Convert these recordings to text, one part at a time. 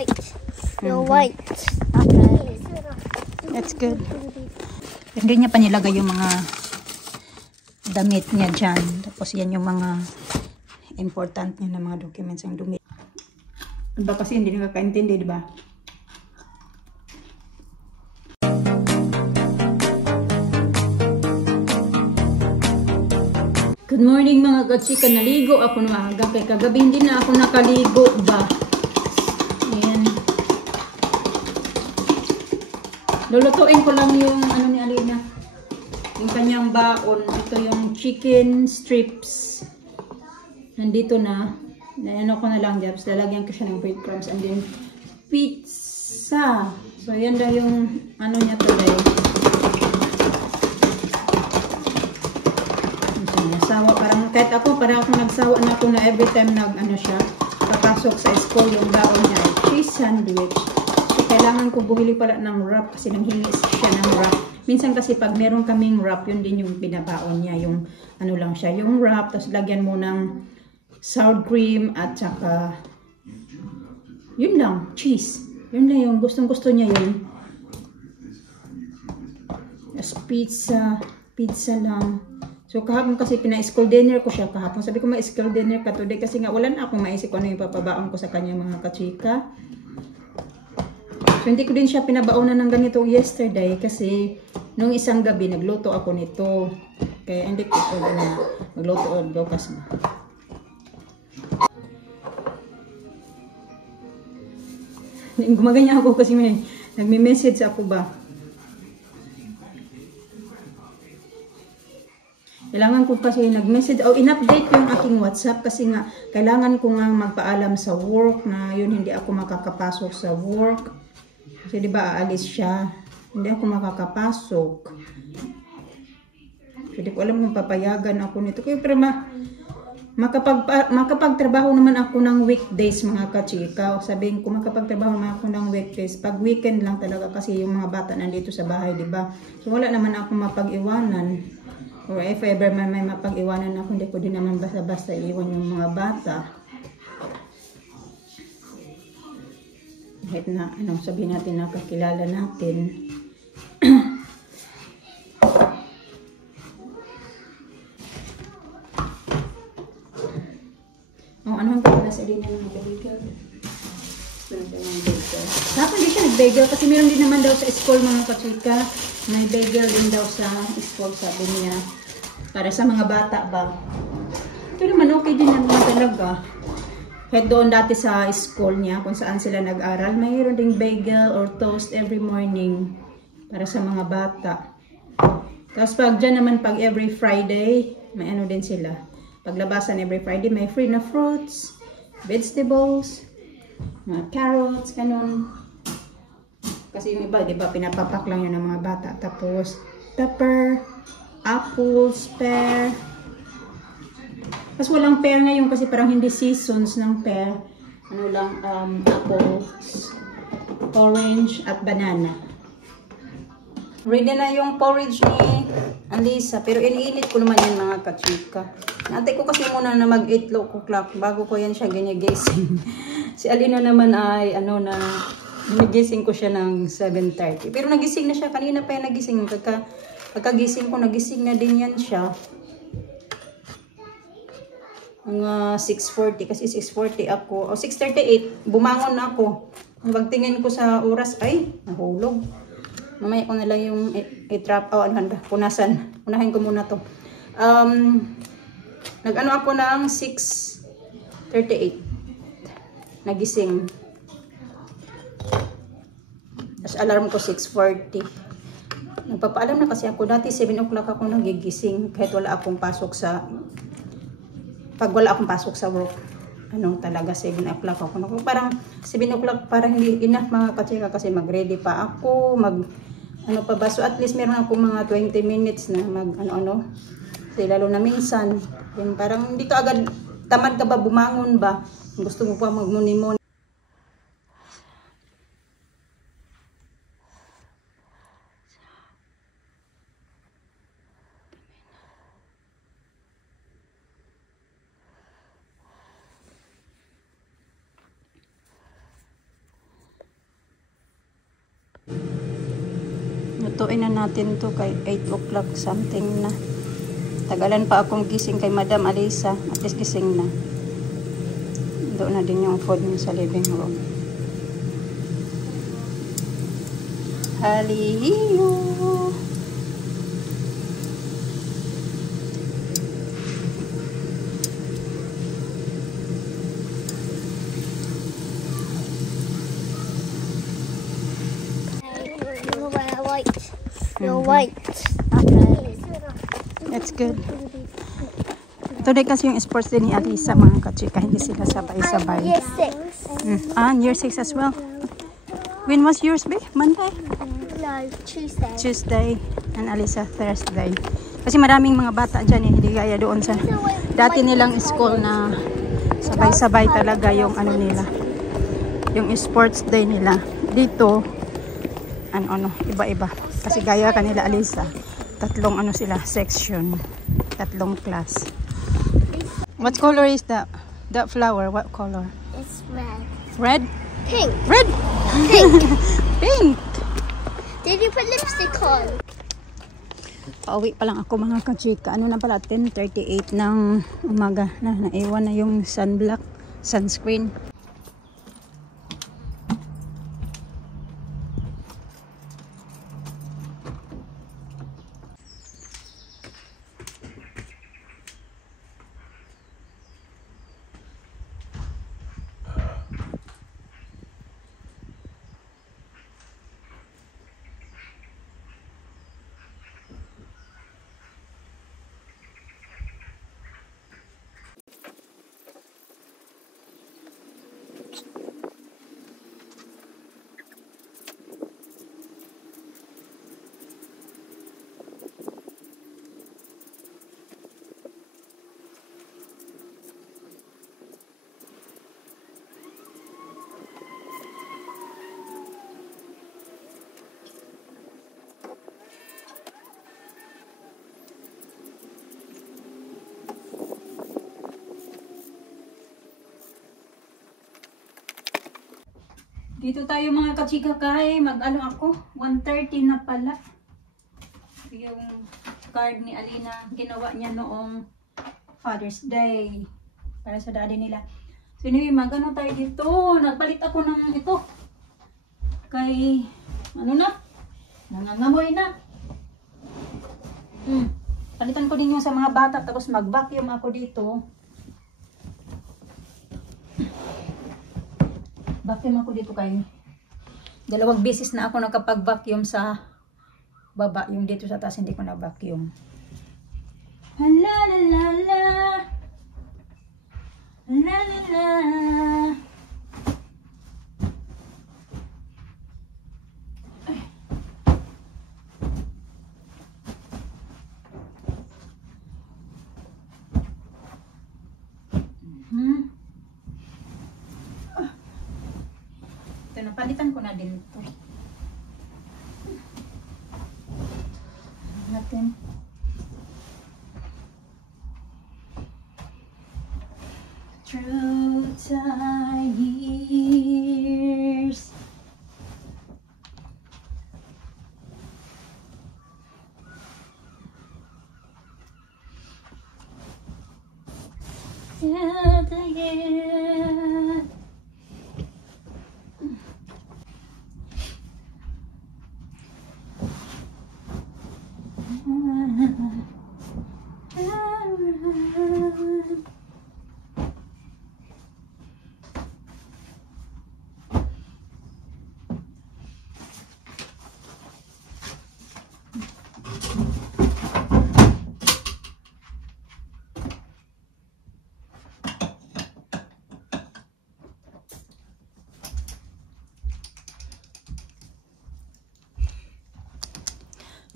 white. You're white. Okay. That's good. Hindi niya pa nilagay yung mga damit niya dyan. Tapos yan yung mga important niya na mga documents ang dumi. Diba kasi hindi nakakaintindi, diba? Good morning mga kachika. Naligo ako na maaga. Kaya kagabi hindi na ako nakaligo ba. Ayan. Lulutuin ko lang yung ano ni Alina. Yung kanyang baon. Ito yung chicken strips. Nandito na. Ano ko na lang dyan. Lalagyan ko siya ng breadcrumbs. And then pizza. So yan daw yung ano niya today. Nagsawa, parang kahit ako, parang ako nagsawa na ako na every time ano siya, papasok sa school yung baon niya, cheese sandwich. So, kailangan ko buhili pala ng wrap kasi nanghingi siya ng wrap. Minsan kasi pag meron kaming wrap, yun din yung binabaon niya, yung ano lang siya, yung wrap, tapos lagyan mo ng sour cream at saka yun lang, cheese. Yun lang yung gustong-gusto niya yun. Tapos pizza lang. So, kahapon kasi pina-school dinner ko siya kahapon. Sabi ko, ma-school dinner ka today kasi nga wala na akong maisip kung ano yung papabaon ko sa kanya mga kachika. So, hindi ko din siya pinabaonan ng ganito yesterday kasi nung isang gabi nagluto ako nito. Kaya hindi ko na magluto o bukas na. Gumaganya ako kasi nagme-message ako ba. Kailangan ko kasi nag-message o in-update ko yung aking WhatsApp kasi nga kailangan ko nga magpaalam sa work na yun hindi ako makakapasok sa work. Kasi di ba aalis siya, hindi ako makakapasok. So di ko alam kung papayagan ako nito. Pero makapagtrabaho naman ako ng weekdays mga kachika. Sabihin ko makapagtrabaho naman ako ng weekdays. Pag weekend lang talaga kasi yung mga bata nandito sa bahay, di ba? So wala naman ako mapag-iwanan. Or if ever may mapag-iwanan ako, hindi ko din naman basta-basta iwan yung mga bata. Kahit na, sabihin natin nakakilala natin. Ano ko pala sa din ng bagel? Tapos hindi siya nag-bagel kasi meron din naman daw sa school mga kachika. May bagel din daw sa school, sabi niya. Para sa mga bata ba. Ito naman okay din naman talaga. Kahit doon dati sa school niya, kung saan sila nag-aral, mayroon ding bagel or toast every morning. Para sa mga bata. Tapos pag dyan naman, pag every Friday, may ano din sila. Paglabasan every Friday, may free na fruits, vegetables, mga carrots, ganun. Kasi yung iba, di ba, pinapapak lang yun ng mga bata. Tapos, pepper, apples, pear. Tapos walang pear ngayon kasi parang hindi seasons ng pear. Ano lang, apples, orange, at banana. Ready na yung porridge ni Alisa. Pero iniinit ko naman yan mga kachika. Nantay ko kasi muna na mag-8 o'clock bago ko yan siya ginyagising. Si Alina naman ay nagising ko siya ng 7:30. Pero nagising na siya. Kanina pa yan nagising. Pagkagising ko, nagising na din yan siya. Mga 6:40. Kasi 6:40 ako. O 6:38. Bumangon na ako. Pagtingin ko sa oras, ay, nahulog. Mamaya ko na lang yung i-trap. Punasan. Unahin ko muna to. Nag-ano ako ng 6:38. Nagising. Tapos alarm ko 6:40. Nagpapaalam na kasi ako. Dati 7 o'clock ako nagigising. Kahit wala akong pasok sa... Pag wala akong pasok sa work. Talaga 7 o'clock ako. Parang 7 o'clock parang hindi enough mga kachika kasi mag-ready pa ako. Pa ba? So at least meron ako mga 20 minutes na Kasi lalo na minsan. Yung parang dito agad tamad ka ba bumangon ba? Gusto mo pa magmuni-muni. Lutuin na natin to kay 8 o'clock something na. Tagalan pa akong gising kay Madam Alisa. At least gising na. Doon na din yung food niya sa living room. Haliyo! You're white. Okay. That's good. Today kasi yung sports din ni Alisa mga kachika. Hindi sila sabay-sabay. Year 6. Year 6 as well. When was yours, babe? Monday? No, Tuesday. Tuesday. And Alisa Thursday. Kasi maraming mga bata dyan eh. Hindi gaya doon sa dati nilang school na sabay-sabay talaga yung ano nila. Yung sports day nila. Dito, ano, iba-iba. Kasi gaya kanila Alisa, tatlong ano sila, section, tatlong class. What color is that flower? What color? It's red. Red? Pink. Red? Pink. Pink! Did you put lipstick on? Pauwi pa lang ako mga kachika. Ano na pala, 10:38 ng umaga na. Naiwan na yung sunscreen. Dito tayo mga kachika kay mag-ano ako, 1:30 na pala. Yung card ni Alina, ginawa niya noong Father's Day para sa daddy nila. So anyway, mag-ano tayo dito. Nagpalit ako ng ito. Kay, ano na? Nangangamoy na. Palitan ko din yung sa mga bata tapos mag-vacuum ako dito. Vacuum ako dito kay 2 beses na ako nakapag-vacuum sa baba. Yung dito sa taas hindi ko na vacuum. La la la la. La la la. Napalitan ko na din ito. Natin. Through time years. Till the end.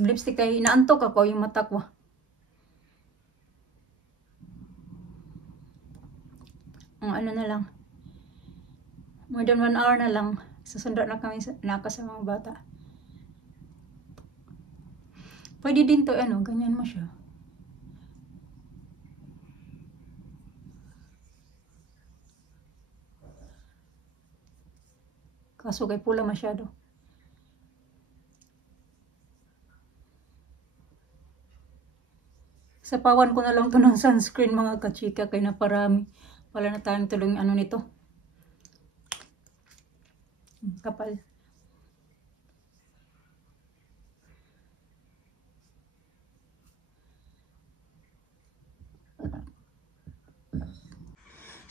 Yung lipstick ay inaantok ako yung mata ko. Ang ano na lang. More than 1 hour na lang. Susundo na kami naka sa mga bata. Pwede din to ano, ganyan mo siya. Kaso kay pula masyado. Sapawan ko na lang to ng sunscreen mga kachika kay naparami. Wala na tayong tuloy ano nito. Kapal.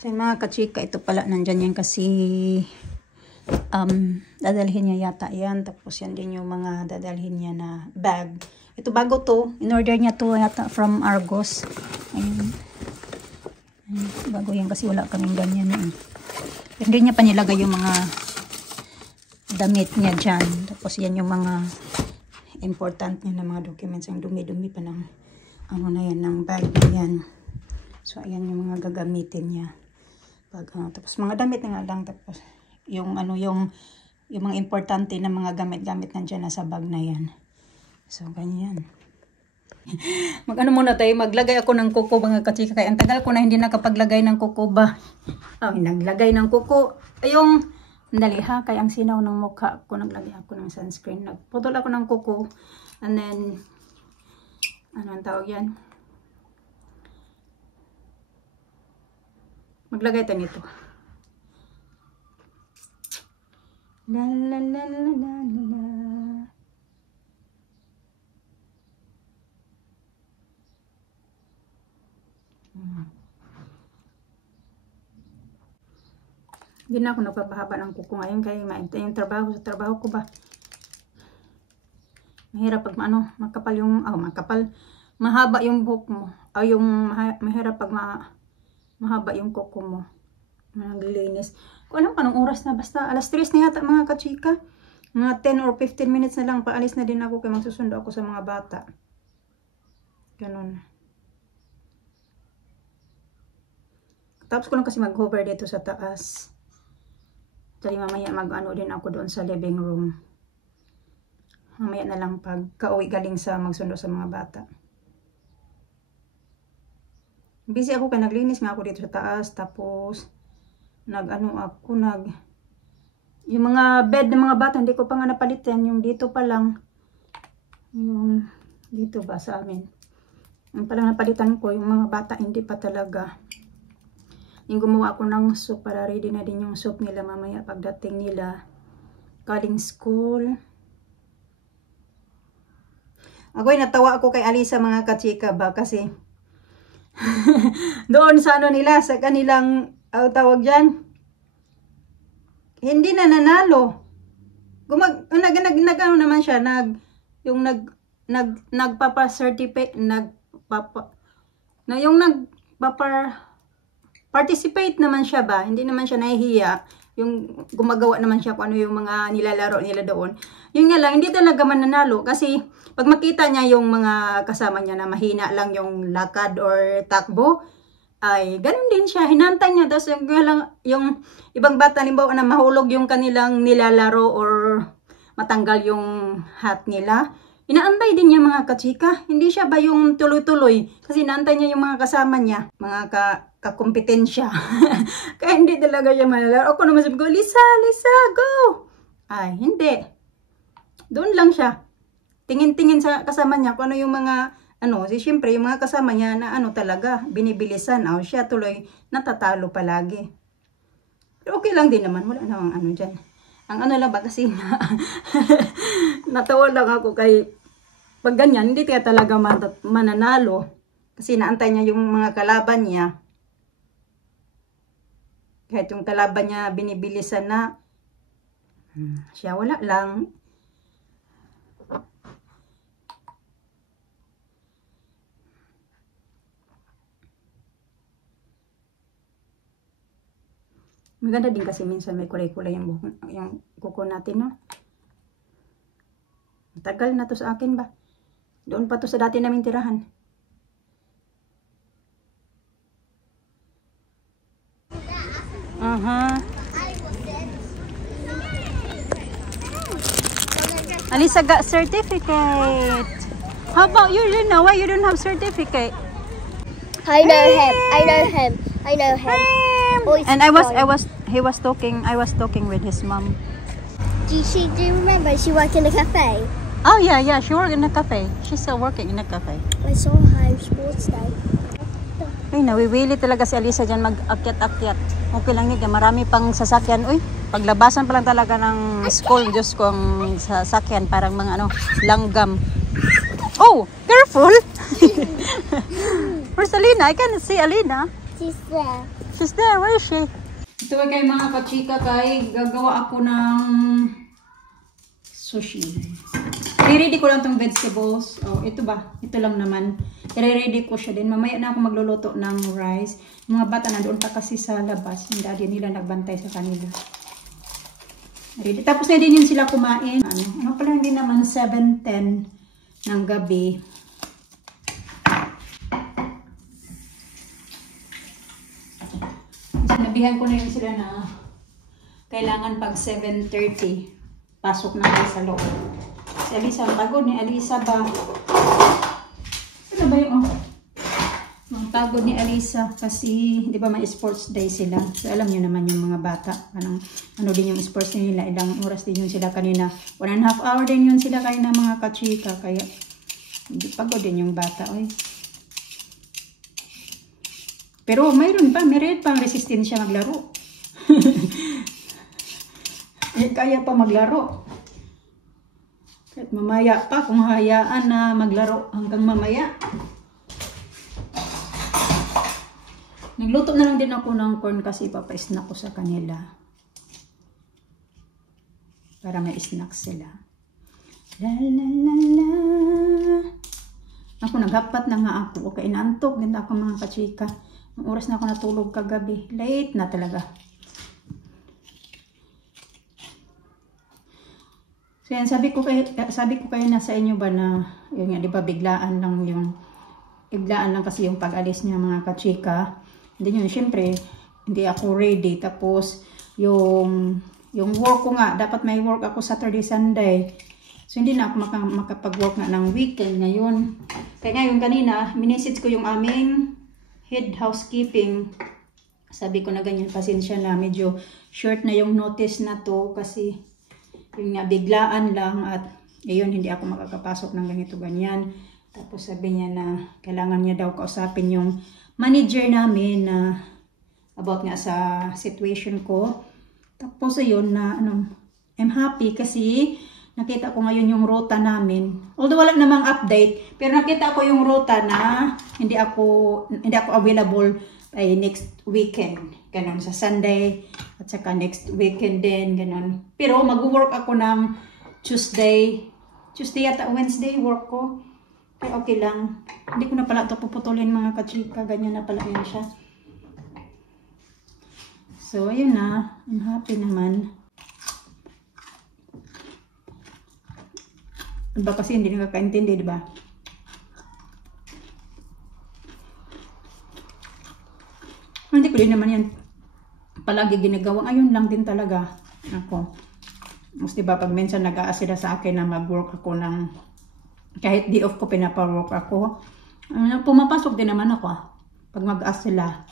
So mga kachika, ito pala nandyan yan kasi dadalhin niya yata yan. Tapos yan din yung mga dadalhin niya na bag. Ito bago to. In-order niya to yata from Argos. Ayun. Bago yan kasi wala kaming ganyan. Pero hindi niya pa nilagay yung mga damit niya dyan. Tapos yan yung mga important niya na mga documents. Ang dumi-dumi pa ng ano na yan, ng bag na yan. So ayan yung mga gagamitin niya. Tapos mga damit na nga lang. Tapos yung ano yung mga importante na mga gamit-gamit nandiyan na sa bag na yan. So ganyan. Mag-ano muna tayo, maglagay ako ng kuko mga kachika. Kaya ang tagal ko na hindi nakapaglagay ng kuko ba. Naglagay ng kuko. Yung dali ha, kaya ang sinaw ng mukha ko, naglagay ako ng sunscreen. Nagputol ako ng kuko. And then, ano ang tawag yan? Maglagay tayo nito. La la la la la la. Hindi na ako nagpapahaba ng kuko ngayon kaya yung trabaho ko ba. Mahirap pag makapal yung, mahaba yung buhok mo. Mahirap pag mahaba yung kuko mo. Naglilinis. Kung alam pa nung oras na, basta alas 3 na yata mga kachika. Mga 10 or 15 minutes na lang, paalis na din ako kaya magsusundo ako sa mga bata. Ganun. Tapos ko lang kasi mag-hover dito sa taas. Dali mamaya mag-ano din ako doon sa living room. Mamaya na lang pag kauwi galing sa magsundo sa mga bata. Busy ako kaya naglinis nga ako dito sa taas. Tapos yung mga bed ng mga bata hindi ko pa nga napalitan. Yung dito pa lang. Yung dito ba sa amin. Yung palang napalitan ko yung mga bata hindi pa talaga. Yung gumawa ako ng soup para ready na din yung soup nila mamaya pagdating nila galing school. Ako'y natawa ako kay Alisa mga kachika ba kasi doon sa ano nila sa kanilang tawag dyan hindi na nanalo. Nag-ano naman siya nagpapa-certificate participate naman siya ba? Hindi naman siya nahihiya. Yung gumagawa naman siya kung ano yung mga nilalaro nila doon. Yun nga lang, hindi talaga mananalo. Kasi pag makita niya yung mga kasama niya na mahina lang yung lakad or takbo, ay ganun din siya. Hinantay niya. Tapos yung ibang bata, limbawa na mahulog yung kanilang nilalaro or matanggal yung hat nila. Inaantay din niya mga kachika. Hindi siya ba yung tuloy-tuloy? Kasi inaantay niya yung mga kasama niya. Mga kakompetensya. Kaya hindi talaga siya malalaro. Ako naman sabi ko, Lisa, go! Ay, hindi. Doon lang siya. Tingin-tingin sa kasama niya kung ano yung mga, siyempre yung mga kasama niya na talaga, binibilisan. Siya tuloy natatalo palagi. Pero okay lang din naman. Wala namang dyan. Ang lang ba kasi natawa lang ako kay pag ganyan, hindi kaya talaga mananalo. Kasi naantay niya yung mga kalaban niya. Kahit yung kalaban niya binibilisan na siya wala lang. Maganda din kasi minsan may kulay-kulay yung kuko natin, no? Matagal na to sa akin ba? Doon pa to sa dati naming tirahan. Alisa got certificate. How about you, Lina? Why you don't have certificate? I know him. And he was talking with his mom. Do you remember she worked in a cafe? Oh, yeah. She works in a cafe. She's still working in a cafe. I saw her in sports day. Ay, nawiwili talaga si Alisa dyan mag-akyat-akyat. Okay lang niya, marami pang sasakyan. Uy, paglabasan pa lang talaga ng school. Diyos ko, ang sasakyan, parang mga langgam. Oh, careful! Where's Alina? I can't see Alina. She's there. She's there. Where is she? Ito kay mga kachika kay gagawa ako ng sushi. I-ready ko lang tong vegetables. Oh, ito ba? Ito lang naman. I-ready ko siya din. Mamaya na ako magluluto ng rice. Mga bata na doon pa kasi sa labas. Yung daddy nila nagbantay sa kanila. Ready. Tapos na din yun sila kumain. Ano pala hindi naman 7:10 ng gabi. Sinabihan ko na yun sila na kailangan pag 7:30 pasok na kayo sa loob. Si Alisa, ang pagod ni Alisa ba? Ano ba yung ang pagod ni Alisa kasi di ba may sports day sila. So alam niyo naman yung mga bata. Ano din yung sports nila. Ilang oras din yun sila kanina. 1.5 hour din yun sila kanina mga kachika. Kaya hindi pagod din yung bata. Oy. Pero mayroon pang resistensya maglaro. Kaya pa maglaro. Kahit mamaya pa kung hayaan na maglaro hanggang mamaya. Nagluto na lang din ako ng corn kasi ipapa-snack ko sa kanila. Para may snack sila. La la la la. Ako naghapat na nga ako. Okay, naantok din ako mga kachika. Ang oras na ako natulog kagabi. Late na talaga. So yan, sabi ko kayo na sa inyo ba na, yun nga, di ba biglaan lang kasi yung pag-alis niya mga kachika. Hindi yun, syempre, hindi ako ready. Tapos, yung work ko nga, dapat may work ako Saturday, Sunday. So, hindi na ako makapag-work nga ng weekend ngayon. Kaya ngayon, kanina, minisage ko yung aming head housekeeping. Sabi ko na ganyan, pasensya na, medyo short na yung notice na to kasi yung nga, biglaan lang at ngayon hindi ako makakapasok ng ganito ganyan. Tapos sabi niya na kailangan niya daw kausapin yung manager namin na about nga sa situation ko. Tapos ayun na I'm happy kasi nakita ko ngayon yung ruta namin. Although wala namang update, pero nakita ko yung ruta na hindi ako available ay next weekend. Ganon, sa Sunday at saka next weekend din, ganon. Pero mag-work ako ng Tuesday at Wednesday work ko. Kaya okay lang. Hindi ko na pala ito puputulin mga kachika. Ganyan na pala yun siya. So, ayun na. I'm happy naman. Diba kasi hindi nakakaintindi, diba? Hindi ko din naman yan palagi ginagawa. Ayun lang din talaga ako. Mas diba pag minsan nag-aasira sa akin na mag-work ako ng kahit day off ko pinapa-work ako. Pumapasok din naman ako pag mag-aas sila.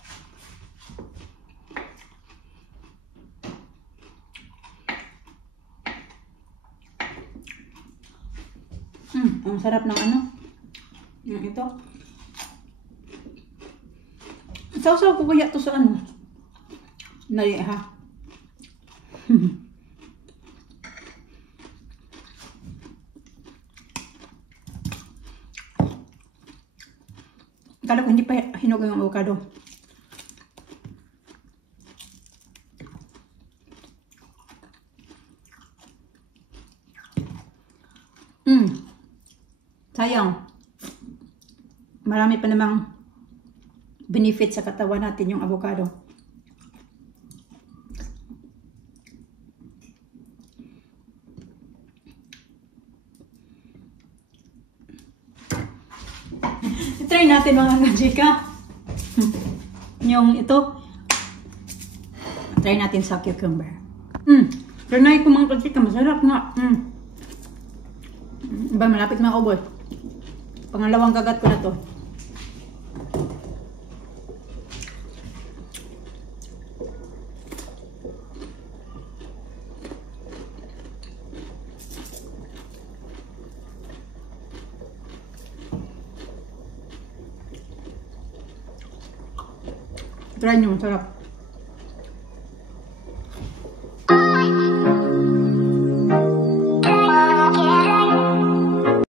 Ang sarap ng yung ito. Sausaw ko kaya to sa nali ha. Kala ko hindi pa hinog yung avocado. Sayang. Marami pa namang benefit sa katawan natin yung avocado. I-try natin mga kajika. Yung ito. Try natin sa cucumber. Try ko mga kajika. Masarap nga. Ba, malapit na ubos. Pangalawang kagat ko na to. Try nyo, masarap.